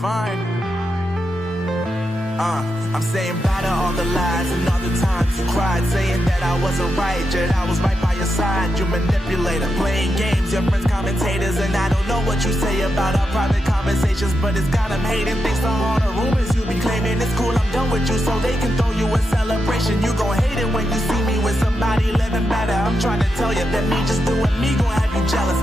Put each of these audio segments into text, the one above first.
Fine. I'm saying bye to all the lies and all the times you cried, saying that I wasn't right, yet I was right by your side. You manipulator, playing games, your friends commentators, and I don't know what you say about our private conversations, but it's got them hating. Thanks to all the rumors you be claiming, it's cool, I'm done with you, so they can throw you a celebration. You gon' hate it when you see me with somebody living better. I'm trying to tell you that me just doing me gon' have you jealous.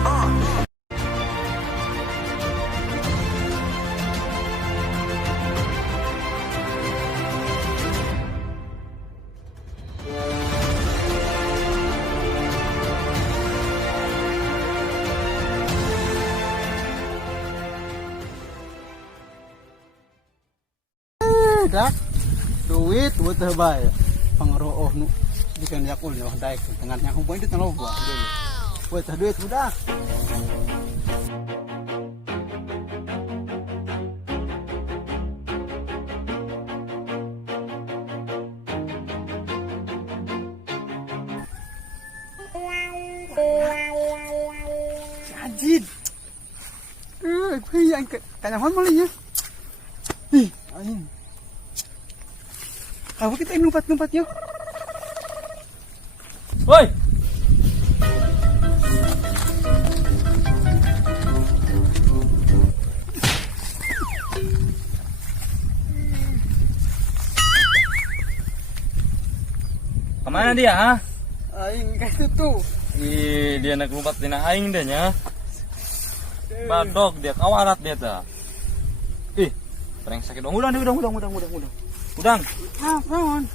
Dak duit terbaik pengaruh nu bukan yakul nih daik dengan yang hubungan itu terlalu gua buat duit udah Ajid yang kayaknya malingnya aing apa kita numpat yuk. Woi. Kemana dia, ha? Aing kayak itu. Ih, dia nak lompat tina aing deh nya. Badok dia, kawarat dia ta. Ih, brengsek dong. Udang. Udang. Naon?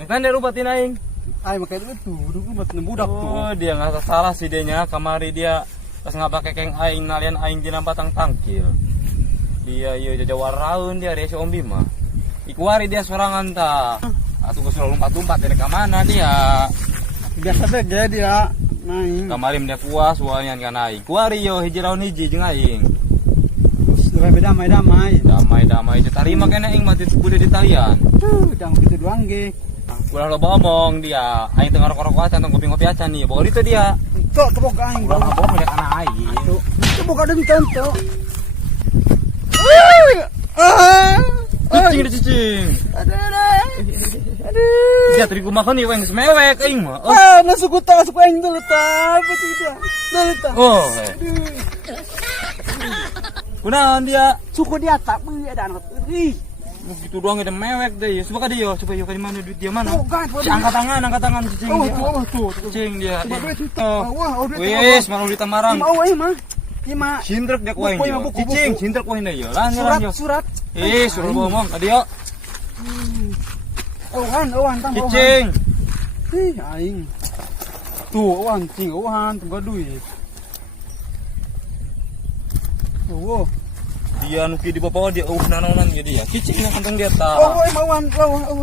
Ngan dia lompat tina aing. Aing makanya itu buat budak tuh. Oh, dia nggak salah sih dia nya. Kamari dia pas ngabake keng aing nalian aing dina batang tangkil. Dia ieu jajawaraeun dia si Om Bima. Ikuari dia sorangan ta. Atuh geus lompat-lompat dari ka mana dia. Biasa bege dia. Naing. Kamari dia puas soalnya kan aing. Kuari yo hiji lawan hiji jeung aing. Damai ditarima kena aing mati kudu ditalian. Udah gitu doang ge. Ulah lo ngomong dia, aing tengah rokok-rokok acan tong ngopi-ngopi acan nih. Bawa itu dia. Tok kebok aing. Ulah ngomong dia kana aing. Kebok ada tento. Cicing. Aduh. Dia tadi kumaha nih weng semewek aing mah. Nasuku aing dulu ta. Apa sih dia? Dulu ta. Oh. Kunaon dia? Suku dia tak ada anak iri. Gitu doang ada mewek deh. Coba ka dia, coba yuk di mana duit dia mana? Oh, si angkat tangan cicing dia. Tuh. Cicing dia. Wah, wis malu ditamarang. Ima. Sintrek dia kuahin dia. Cicing, sintrek kuahin dia. Surat. Suruh ngomong ka dia. Owan tang. Cicing. Aing. Tuh, owan tunggu duit. Oh, dia nuki di bawah dia nanonan gitu ya. Cicing yang kantong dia ta. Owan.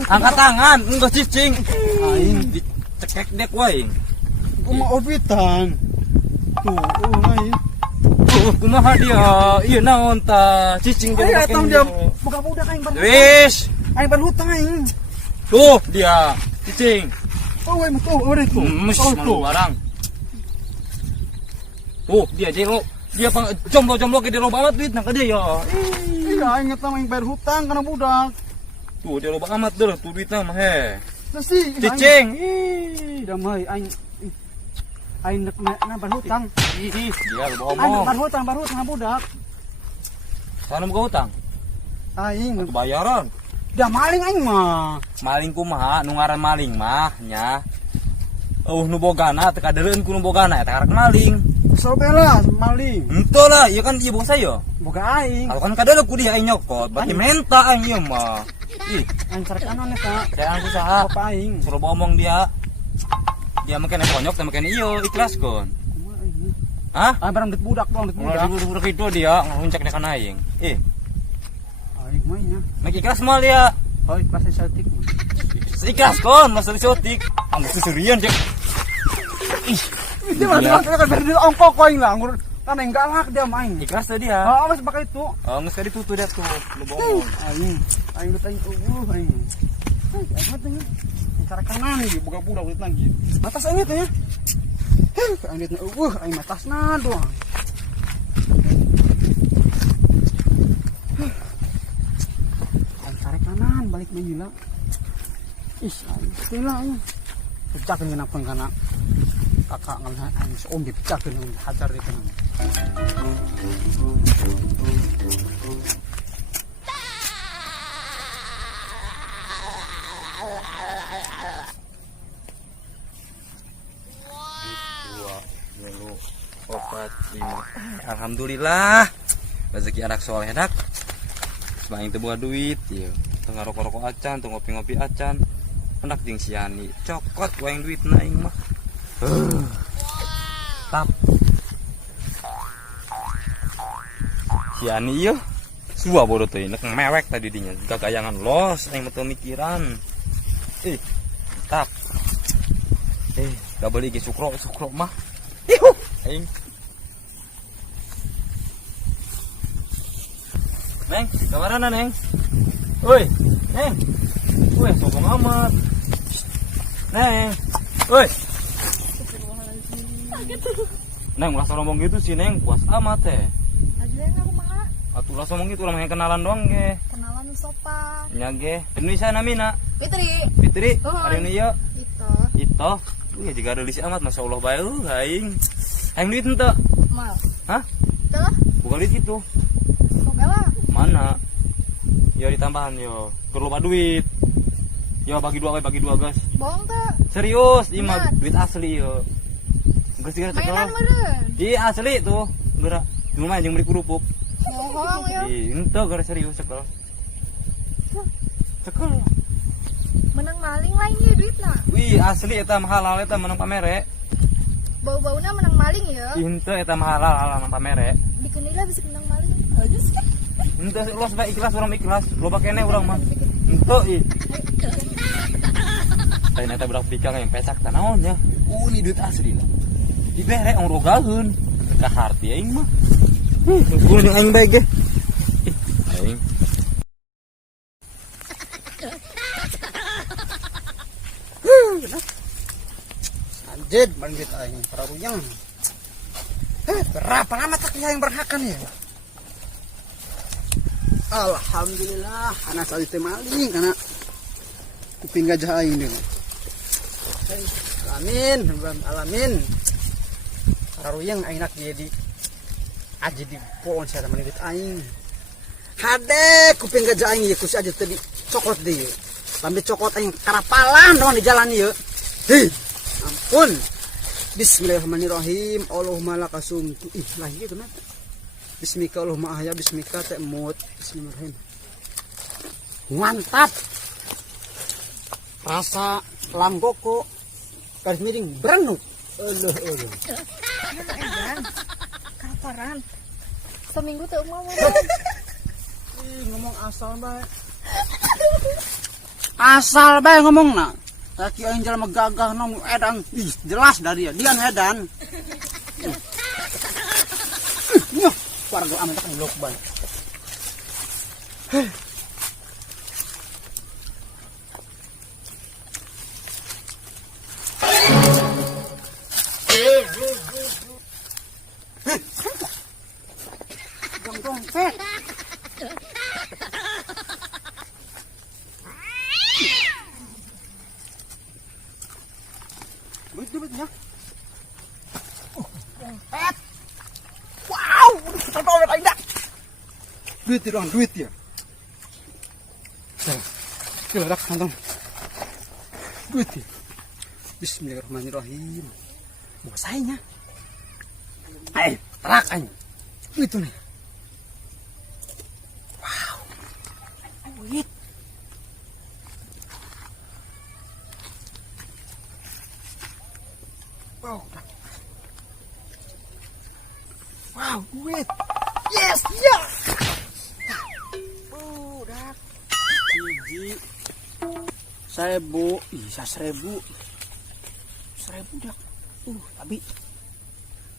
Angkat tangan, enggak cicing. Aing dicekek dek wae. Kumaha obitan. Tuh, aing. Kumaha dia? Ieu naon ta? Cicing dia pakai. Dia buka budak aing ban. Wis, aing ban hutang aing. Tuh dia, cicing. Aing udah tuh. Mes malu barang. Tuh, dia jero. Dia jomblo ke dia lo banget duit nak dia ya. Iya, inget sama yang bayar hutang karena budak. Tuh dia lo banget deh, tuh duitnya mah he. Nasi. Cicing. Damai aing nak bayar hutang. Dia lo ngomong. Aing bayar hutang budak. Sana buka hutang. Aing bayaran. Dia maling aing mah. Maling kumaha, nu ngaran maling mah nya. Nu bogana teu kadeureun ku nu bogana eta karek maling. Sobela maling. Henteu lah, ieu kan ieu boga saya. Boga aing. Kalau kan kadeureun ku dia aing nyokot, berarti menta aing ieu mah. Ih, aing sarek anon eta. Jangan usaha. Apa aing? Suruh ngomong dia. Dia mungkin konyok, teh mungkin ieu ikhlaskeun. Hah? Barang duit budak doang, duit budak. Budak itu dia nguncak dia kana aing. Aing mah nya. Make ikhlas mah dia. Oh, ikhlas esotik. Ikhlas kon, masalah esotik. Anggur susurian cek. Ih. Dia mah kan beri ongkok koin lah, anggur kan enggak lah dia main. Ikhlas tuh dia. Oh, masih pakai itu. Oh, nggak sekali tuh dia tuh. Lu bohong. Aing aing aing. Cara kanan nih, buka-buka ulit lagi. Matas aing teh ya. Aing aing matasna doang. Menyilang. Istilah ya. Pecakin kenapa karena kakak ngelihat om dipecakin hajar itu. Opat 5. Alhamdulillah rezeki anak soleh dak semain teu boga duit ieu tengah rokok-rokok acan teu ngopi-ngopi acan hendak jeung siani cokot wae duitna aing mah tap siani ieu sua bodoh teh nek mewek tadi dinya gagayangan los aing mah teu mikiran tap gak beli ge sukro mah aing Neng, kamarana Neng? Woi, Neng. Woi, sokong amat. Neng. Woi. Neng, ulah ngomong gitu sih Neng, puas amat teh. Ajuan aku mah. Atuh ulah ngomong gitu, ulah kenalan doang ge. Kenalan sopan. Nya ge. Indonesia namina. Fitri. Fitri, Oh, hari ini ya. Itu. Wih, jika ada lisi amat, masyaallah bae aing. Aing duit henteu. Mal. Hah? Tuh. Bukan duit gitu. Oke lah. Mana? Yo ditambahan yo. Keur loba duit. Yo bagi dua guys. Bohong tuh. Serius, ini mah Benar. duit asli yo. Geus geus Mainan meureun. Iya asli tuh. Geura. Lumayan jeung beli kerupuk. Bohong ya. Ih, henteu geura serius cekel. Cekel. Menang maling lain ya duitna. Wih, asli eta mah halal eta menang pamere. Bau-bauna menang maling ya. Ih, henteu eta mah halal menang pamere. Bikin lila bisa menang maling. Aja sih. Henteu los bae ikhlas urang ikhlas. Loba keneh urang mah. Henteu ih. Lain eta budak bikang yang pecak teh naon ya. Ini duit asli lah. Dibere orang rogaheun. Ka harti aing mah. Kudu aing bae ge. Aing. Anjir, banget aing pararuyang. Berapa lama tak yang berhakan ya? Alhamdulillah, anak tadi teh maling karena kuping gajah aing deh. Alamin, alamin. Pararuyang aing nak jadi aja di pohon saya teman duit aing. Hade kuping gajah aing ya kus aja tadi cokot deh. Sampai cokot aing karapalan doang di jalan ieu. Hei, ampun. Bismillahirrahmanirrahim. Allahumma lakasumtu. Ih, lah ieu kenapa? Bismika Allahumma ahya bismika ta'mut. Bismillahirrahmanirrahim. Mantap. Rasa langgoko garis miring berenuk. Allah. Edan. Kaparan. Seminggu teu mau. Ngomong asal bae. Asal bae ngomongna. Kaki aing jalan megagah nom edan. Ih, jelas dari dia. Dian edan. Nyoh, warga amat kan blok ban. Dong, duitnya. Wow, kita tahu ya tidak. Duit dong, duit ya. Kira rak kantong. Duit ya. Bismillahirrahmanirrahim. Mau sayanya. Terak aja. Itu nih. Wow. Duit. Wow, duit. Yes, ya. Udah. Biji. 1000, bisa 1000. 1000 dah. Tapi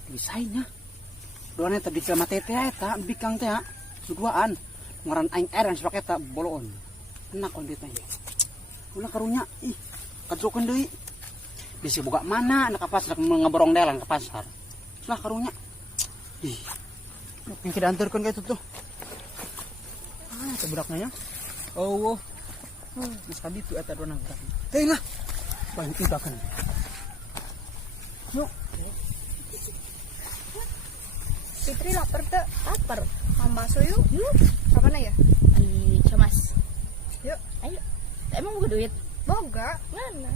bisanya. Doanya tadi sama tete eta bikang teh suduaan. Ngaran aing air yang sepake eta boloon. Enak on dia teh. Ulah karunya ih, kajokeun deui. Bisa buka mana anak kapas nak ngeborong delan ke pasar. Lah karunya. Ih. Yang kita antarkan kayak itu tuh. Itu budaknya ya. Oh. Mas kadi tu eta dona gerak. Teh lah. Bang kita kan. Yuk. Fitri lapar tuh. Lapar. Mambaso yuk. Kapan ya? Ay, Camas. Yuk. Ayo. Emang buka duit? Boga. Mana?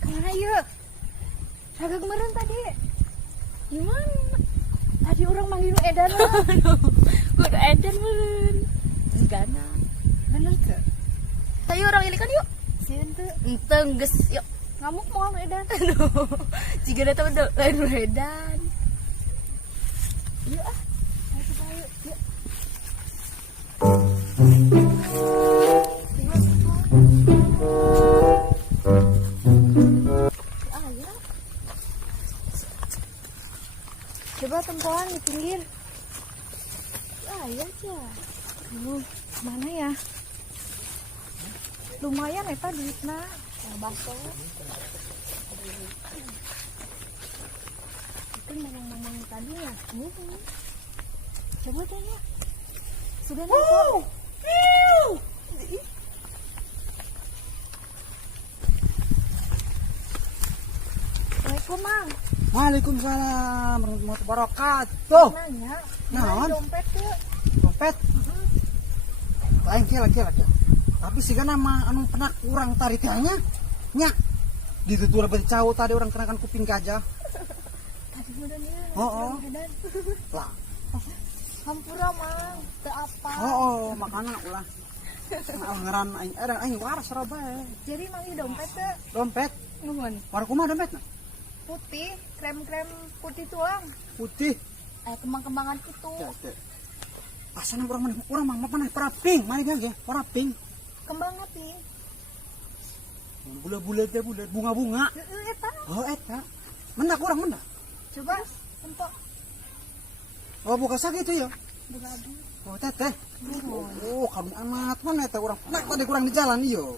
Kemana yuk? Agak kemarin tadi. Gimana? Tadi orang manggil Edan. Gue udah edan belum. Gana. Bener tuh. Ayo orang ini kan yuk. Sieun tuh. Enteng geus yuk. Ngamuk mau Edan. Jika ada tahu lain edan. Yuk ah. Ayo kita yuk. Yuk. Ah ya. Coba tempohan di pinggir. Ah ya aja. Mana ya? Lumayan eta duitna. Ya bakso. Itu memang tadi ya. Coba tanya. Sudah nonton. Assalamualaikum, Mang. Waalaikumsalam warahmatullahi wabarakatuh. Nanya. Naon? Dompet tuh. Dompet. Lain kira. Tapi sih kan nama anu pernah kurang tariknya. Nya. Gitu tuh lebih jauh tadi orang kenakan kuping gajah. Tadi udah nih. Oh. Edan. Lah. Hampura, Mang. Teu apa. Oh, makanya ulah. Nah, ngaran aing waras Surabaya. Jadi Mang ieu dompet tuh Dompet. nuhun. Warung kumaha dompetna? Putih, krem-krem putih tulang. Putih. Kembang-kembangan gitu. Asana urang mah pernah paraping, mari ge, paraping. Kembangnya pink. Bulat-bulat teh bulat, bunga-bunga. Eta. Oh, eta. Mendak urang mendak. Coba tempo. Oh, buka sakit ya. Buka lagi. Oh, teteh. Oh, kamu amat mana eta urang. Nak tadi kurang di jalan ieu.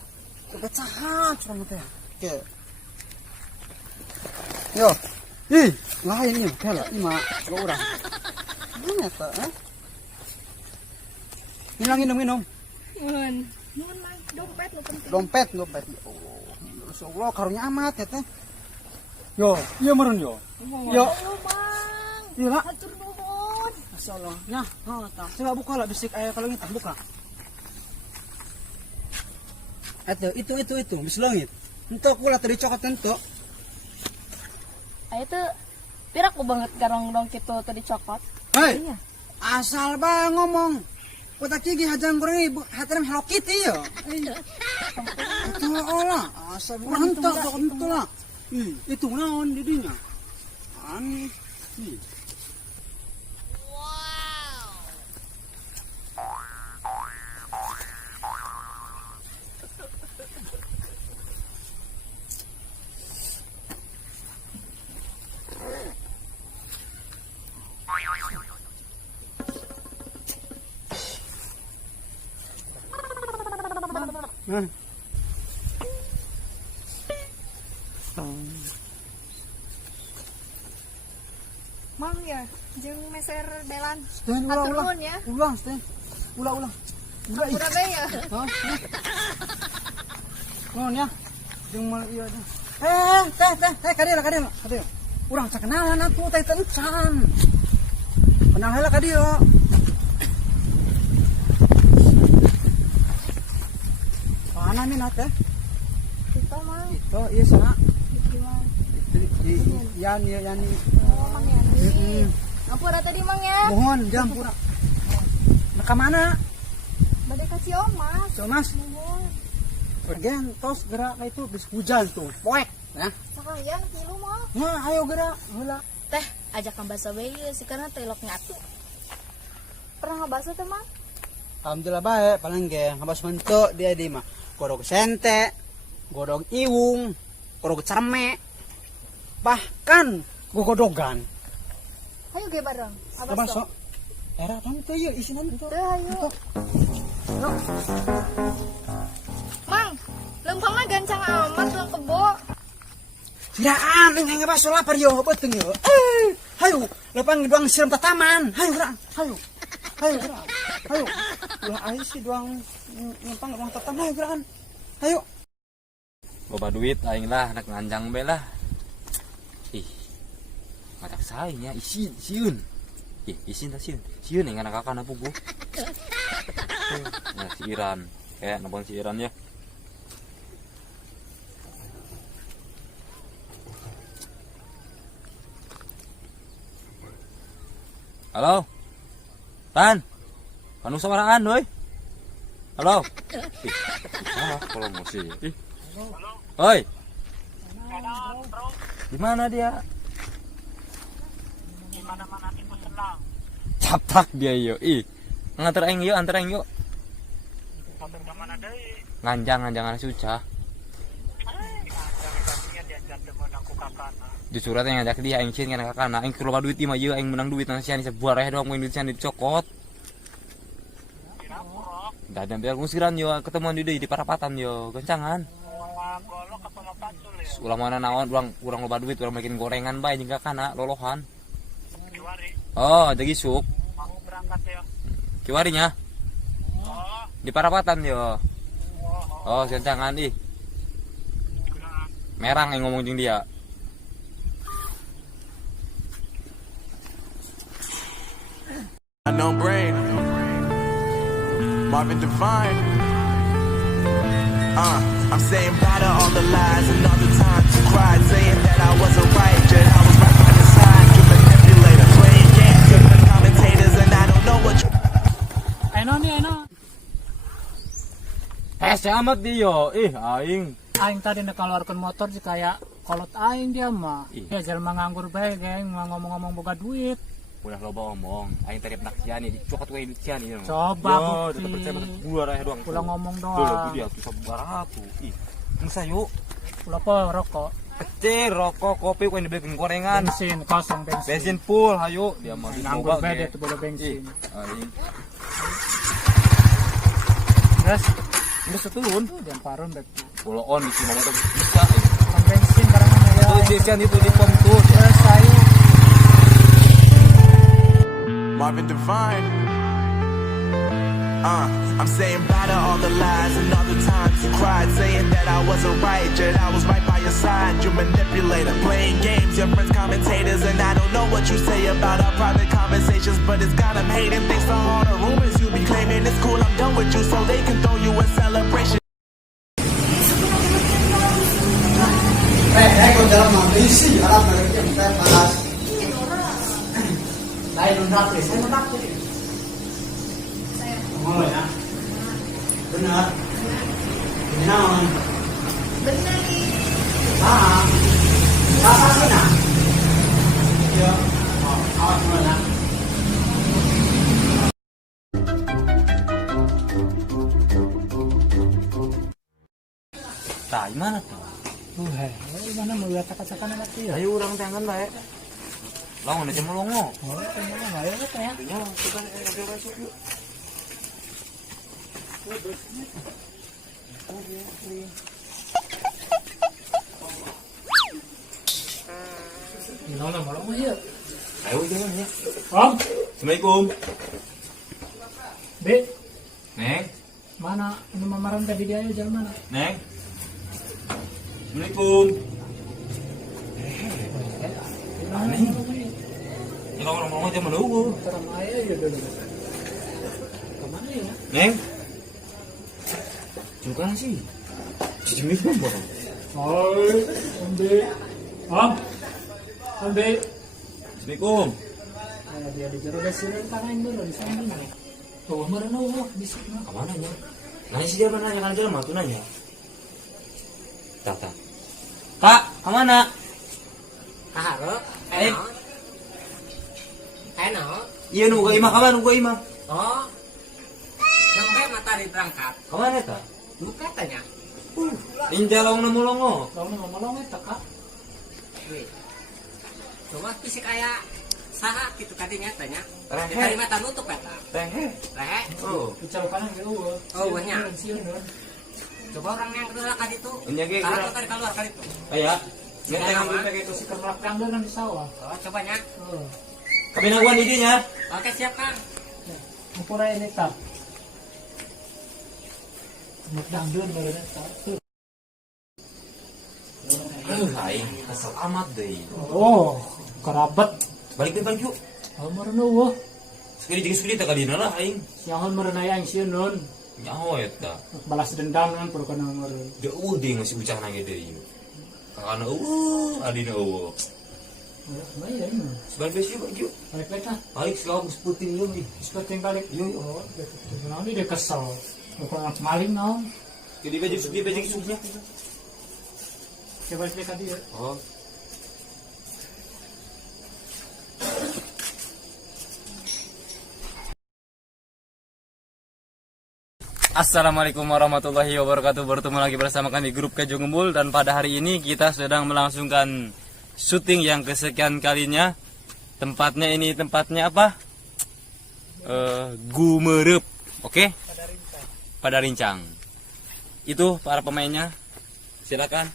Dompet saha curang teh. Oke. Yo. Ih, lain ieu, kala ima ka urang. Ini eta, Minum. Nuhun, Mang. Dompet lu penting. Dompet. Oh, Rasulullah karunya amat teteh. Yo, iya meureun yo. Yo. Lu, Mang. Iya lah. Hatur nuhun. Masyaallah. Nah, tah. Coba buka lah bisik aya kalau ngitah buka. Itu bis langit. Entok kula tadi cokot entok. Ayo tuh. Pira ku banget garong dong kitu tadi cokot. Hei. Asal bae ngomong. Kota kiki hajang goreng ibu hatanem Hello Kitty ya. Itu olah. Asal entok lah. Itu naon di dinya. Aneh. Mang ya, jeung meser delan. Sten Hatur ulang. nuhun ya. Ulang, Sten. Ulang. Hampura bae ya. Nuhun ya. Jeung mal ieu teh. Teh, kadira. Urang sakenalan atuh teh tencan. Kenal heula ka dieu. Mana mina teh? Kita, Mang. Itu ieu saha? Itu, Mang. Yani. Oh, Mang ya. Hampura tadi, Mang ya. Mohon jam pura. Ka mana? Bade kasih Omas. So Mas, Nuhun. pergen tos gerak ka itu geus hujan tuh. Poek, ya. Sakalian kilu mah. Nah, ayo gerak heula. Teh, ajak kambasa bae sih karena telok ngatu. Pernah ngebahas teh, Mang? Alhamdulillah baik, paling ge ngabas mentok dia di mah. Godog sente, godog iwung, godog cerme. Bahkan gogodogan. Ayo ge bareng. Termasuk era kan teh ieu isinan itu. Teh ayo. Mang, lempangna gancang amat lang kebo. Tidaan, yang ngabas lapar yo, betung yo. Hayu, lepang doang siram ta taman. Hayu, gerak. Hayu. Hayu. Ulah ayo sih doang nyempang ruang tetangga ya gerakan. Ayo. Loba duit aing lah anak nganjang be lah. Ih. Matak saingnya isin sieun. Ih, isin tah sieun. Sieun yang anak kakak pugu. Nah, si Iran. Kayak nabon si Iran ya. Halo. Tan. Anu samaraan euy. Halo. Ih, salah kalau musik. Ih. Hoi. Di mana dia? Di mana-mana tipe senang. Capak dia yuk. Ih. Nganter aing yuk, anter aing yuk. Sampai ke mana deui? Nganjang susah. Jangan diajak temen aku kakana. Justru yang ngajak dia aing cieun kana kakana. Aing keluar duit ieu mah yeuh aing menang duit nang sian sebuah reh doang main duit sian dicokot. Kira purok. Dah dan biar ngusiran yo ketemuan di deui di parapatan yo gancangan. Sama golok apa sama pacul ya? Ulah mana naon urang loba duit urang bikin gorengan bae jeung kakana lolohan. Kiwari. Oh, jadi suk. Mau berangkat ya? Kiwarinya Oh. di parapatan yo. Oh, gancangan ih. Kira. Merang yang ngomong jeung dia. No brain. Marvin Devine. I'm saying bye to all the lies and all the times you cried, saying that I wasn't right, yet I was right by your side. You manipulator, playing games, different commentators, and I don't know what you. Ano. Amat dia. Ih, aing. Aing tadi nakaluarkan motor sih kayak kolot aing dia mah. Ih. Ya jelema nganggur bae geng, ngomong-ngomong boga duit. Udah loba omong. Aing tadi penak sian nih, dicokot we duit sian ieu. Coba Yo, bukti. udah percaya banget gua reh doang. Ulah ngomong Tuh, doang. itu dia tuh sabaratu. Ih. Masa yuk. Ulah apa rokok. Kecil rokok, kopi kau yang dibikin gorengan. Bensin kosong bensin. Bensin full, hayu. Dia mau Nganggur dicoba bae ge. dia tuh bola bensin. Aing. Terus Udah setulun. dia parun bae. Pulau on di sini motor bisa. Kan bensin karangan ya. Tuh dia kan itu di pom tuh. Terus aing Marvin Devine. I'm saying bye to all the lies and all the times you cried, saying that I wasn't right, yet I was right by your side. You manipulator, playing games, your friends commentators, and I don't know what you say about our private conversations, but it's got them hating. Thanks to all the rumors you be claiming, it's cool, I'm done with you, so they can throw you a celebration. Kau dalam ambisi alam mereka kita bahas. Lain nanti, saya nanti. Oh ya, benar. Benar. Benar. Apa sih nak? Ya, awas mana? Tah, gimana tuh? mana mau lihat cakap-cakap anak dia. Ayo orang tangan baik. Lawan aja melongo. Oh, kenapa enggak ya teh? Ya, kita masuk yuk. Nona malam aja. Ayo jalan ya. Om, Assalamualaikum. B, Neng, mana ini mamaran tadi dia ayo jalan mana? Neng. Assalamualaikum. Aneh. Ini orang ngomong aja menunggu. Terang aja ya dulu. Kemana ya? Neng. Juga sih. Cici pun bohong. Oi, Om B. Om B. Assalamualaikum. Ayo dia di jero sini tangan dulu di sana nih. Tuh, mana di sana. Kemana nya? Nanya sih dia mana nanya kan jalan matu nanya. Tata. Kak, kemana? Halo, Eh. Eno. Iya nunggu imah kemana nunggu imah? Oh, sampai matahari berangkat. Kemana kak? Lu katanya, Inja long nemu longo. Kamu ngomong itu kak. wih, coba fisik kayak saha gitu katanya tanya. Rehe. Di mata nutup kata. Teh. Rehe. Oh. Bicara kanan ke uwe. Oh, banyak. Siun. Coba orang yang kedua kali itu. Ini ge Kalau gerak. tadi keluar kali itu. Kayak. Sudah Ngeteng lama. ambil pakai itu. Si kerakang dengan di sawah. Oh, cobanya. Oh. Kapinaguan idenya. Oke, siap Kang. Mupura ini tak. Mak dangdut baru datang. Aing kesel amat deh. Oh, kerabat. Balik yuk. Oh, marana wah. Sekali tak kali lah aing. Siahon marana yang sieun. Nyaho eta. Balas dendam kan perkara meureun. Deueuh deui masih bocah nage deui. Kakana adina eueuh. Baik ya ini. Sebagai siapa yuk? Baik lah. Balik selalu seputing lagi. Seperti yang balik. Oh, ini dia kesel. Bukan maling naon. Jadi baju sudah. Coba balik tadi ya. Oh. Assalamualaikum warahmatullahi wabarakatuh. Bertemu lagi bersama kami grup Kejo Ngumpul. Dan pada hari ini kita sedang melangsungkan syuting yang kesekian kalinya. Tempatnya apa? Gumerep. Oke? Pada Rincang. Itu para pemainnya. Silakan.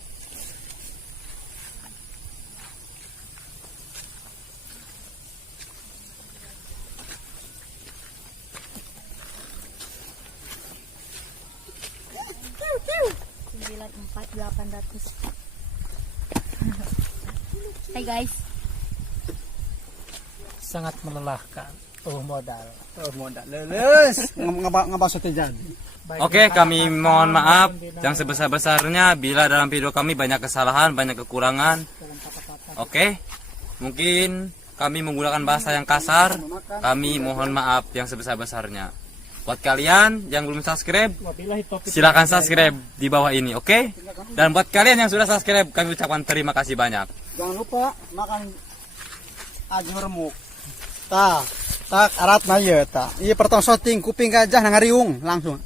Sembilan 4.800. Hai guys. Sangat melelahkan. Modal. Leles. Ngabasot jadi. Oke, kami mohon maaf yang sebesar-besarnya bila dalam video kami banyak kesalahan, banyak kekurangan. Oke, mungkin kami menggunakan bahasa yang kasar. Kami mohon maaf yang sebesar-besarnya. Buat kalian yang belum subscribe, silakan subscribe di bawah ini, oke? Dan buat kalian yang sudah subscribe, kami ucapkan terima kasih banyak. Jangan lupa makan aji remuk. Tak arat na ieu ta. Ieu pertong shooting kuping gajah nangariung langsung.